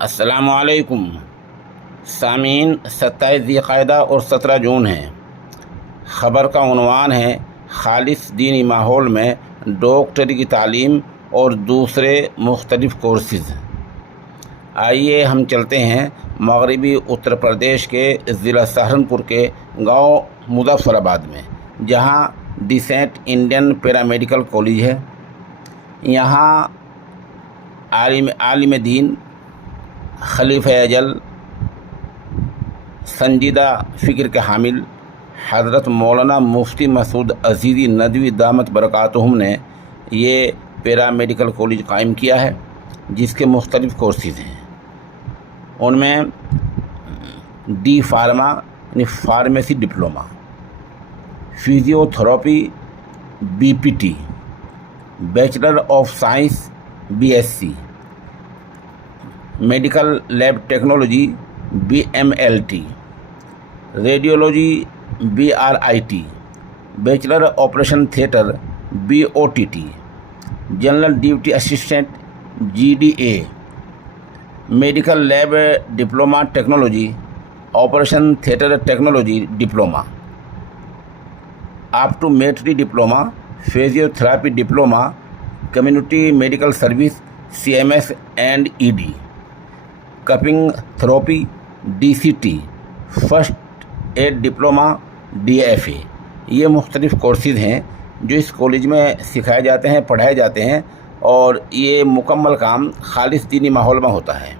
السلام علیکم سامعین، 27 ذی القعدہ اور 17 جون ہے۔ خبر کا عنوان ہے خالص دینی ماحول میں ڈاکٹری کی تعلیم اور دوسرے مختلف کورسز۔ آئیے ہم چلتے ہیں مغربی اتر پردیش کے ضلع سہارنپور کے گاؤں مظفر آباد میں، جہاں ڈیسنٹ انڈین پیرامیڈیکل کالج ہے۔ یہاں عالم دین، خلیفہ اجل، سنجیدہ فکر کے حامل حضرت مولانا مفتی مسعود عزیزی ندوی دامت برکاتہم نے یہ پیرامیڈیکل کالج قائم کیا ہے، جس کے مختلف کورسز ہیں۔ ان میں ڈی فارما یعنی pharmacy diploma, physio therapy B P T, bachelor of science B S C, medical lab technology B M L T, radiology B R I T, bachelor operation theatre B O T T, general duty assistant G D A, medical lab diploma technology, operation theatre technology diploma, optometry diploma, physio therapy diploma, community medical service C M S and E D, cupping therapy D C T, first aid diploma D F A. یہ مختلف courses ہیں جو اس college میں سکھائے جاتے ہیں، پڑھائے جاتے ہیں، اور یہ مکمل کام خالص دینی ماحول میں ہوتا ہے۔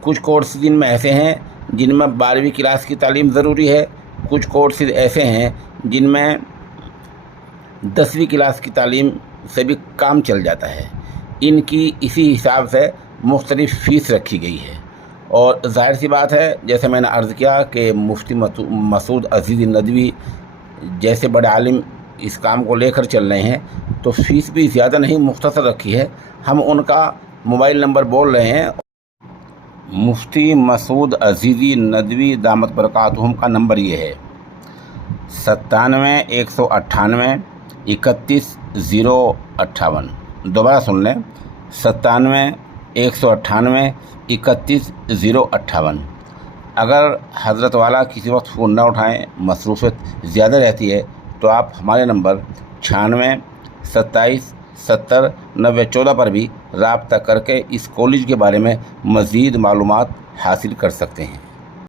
کچھ کورسز ان میں ایسے ہیں جن میں 12ویں کلاس کی تعلیم ضروری ہے، کچھ کورسز ایسے ہیں جن میں 10ویں کلاس کی تعلیم سے بھی کام چل جاتا ہے۔ ان کی اسی حساب سے مختلف فیس رکھی گئی ہے، اور ظاہر سی بات ہے، جیسے میں نے عرض کیا کہ مفتی مسعود عزیزی ندوی جیسے بڑے عالم اس کام کو لے کر چل رہے ہیں، تو فیس بھی زیادہ نہیں، مختصر رکھی ہے۔ ہم ان کا موبائل نمبر بول رہے ہیں۔ مفتی مسعود عزیزی ندوی دامت برکاتہم کا نمبر یہ ہے 97 198 31 058۔ دوبارہ سن لیں، 97 198 31 058۔ اگر حضرت والا کسی وقت فون نہ اٹھائیں، مصروفیت زیادہ رہتی ہے، تو آپ ہمارے نمبر 96 27 70 90 14 پر بھی رابطہ کر کے اس کالج کے بارے میں مزید معلومات حاصل کر سکتے ہیں۔